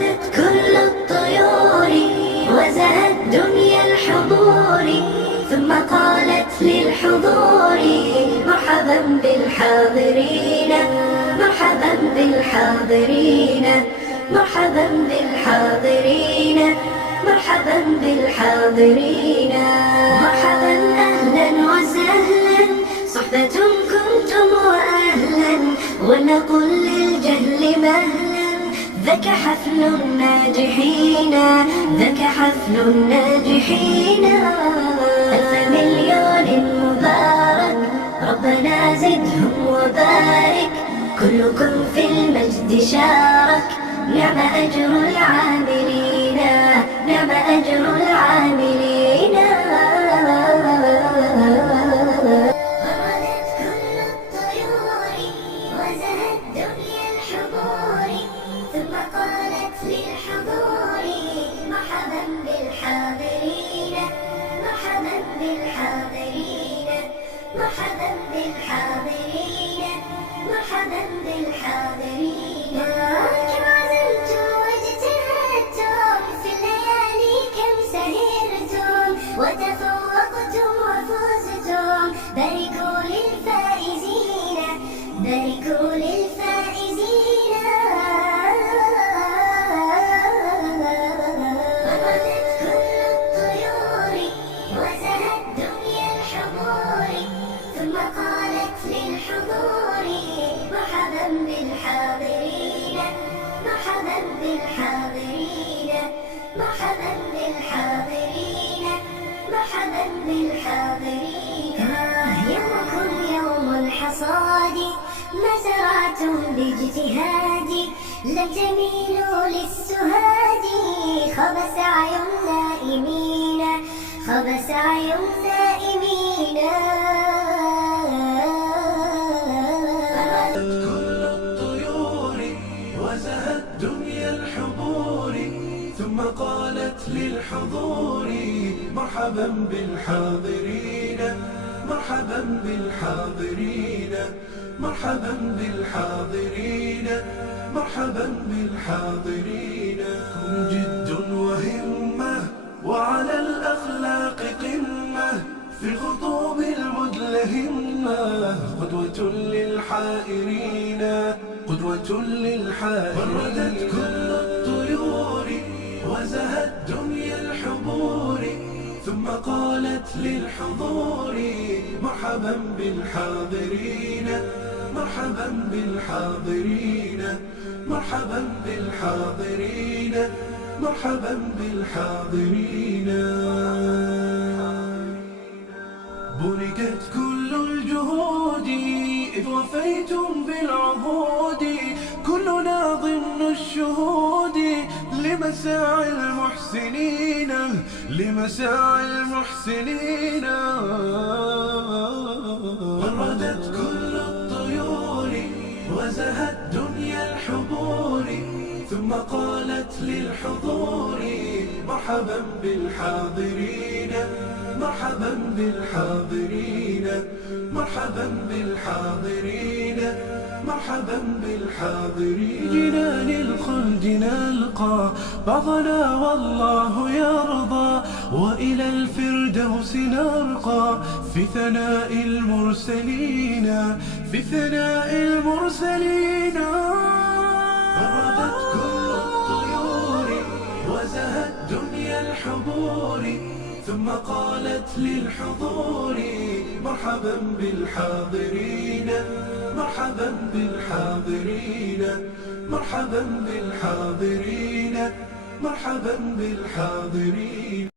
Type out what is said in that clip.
وردت كل الطيور وزهت دنيا الحضور، ثم قالت للحضور مرحبا بالحاضرين، مرحبا بالحاضرين، مرحبا بالحاضرين، مرحبا بالحاضرين. مرحبا أهلا وسهلا صحبة كنتم وأهلا، ولنقل للجهل مهلا ذاك حفل الناجحين، ذاك حفل الناجحين. ألف مليون مبارك ربنا زدهم وبارك، كلكم في المجد شارك، نعم أجر العاملين، نعم أجر العاملين. وردت كل الطيور وزهت دنيا الحضور، ثم قالت للحضور مرحبا بالحاضرين، مرحبا بالحاضرين، مرحبا بالحاضرين، مرحبا بالحاضرين. كم عزمت واجتهدتم في الليالي، كم سهرتم وتفوقتم وفزتم، باركوا للفائزين، باركوا للفائزين. وردت كل الطيور وزهت دنيا الحضور، ثم قالت للحضور مرحبا بالحاضرين، مرحبا بالحاضرين، مرحبا بالحاضرين، مرحبا بالحاضرين. يومكم يوم الحصاد، ما زرعتم باجتهاد، لن تميلوا للسهاد، خاب سعي النائمين، خاب سعي النائمين. كل الطيور وزهت دنيا الحضور، ثم قالت للحضور مرحبا بالحاضرين، مرحبا بالحاضرين، مرحبا بالحاضرين، مرحبا بالحاضرين. هم جد وهمة وعلى الأخلاق قمة، في الخطوب المدلهمة قدوة للحائرين، قدوة للحائرين. وردت كل الطيور وزهت دنيا الحضور، ثم قالت للحضور مرحبا بالحاضرين، مرحبا بالحاضرين، مرحبا بالحاضرين، مرحبا بالحاضرين. بوركت كل الجهود إذ وفيتم بالعهود، كلنا ضمن الشهود لمساعي المحسنين، لمساعي المحسنين. وردت كل الطيور وزهت دنيا الحضور، ثم قالت للحضور مرحبا بالحاضرين، مرحبا بالحاضرين، مرحبا بالحاضرين، مرحبا بالحاضرين. جنان الخلد نلقى بعضنا والله يرضى، وإلى الفردوس نرقى في ثناء المرسلين، في ثناء المرسلين. وردت كل الطيور وزهت دنيا الحضور، ثم قالت للحضور مرحبا بالحاضرين، مرحبا بالحاضرين، مرحبا بالحاضرين، مرحبا بالحاضرين.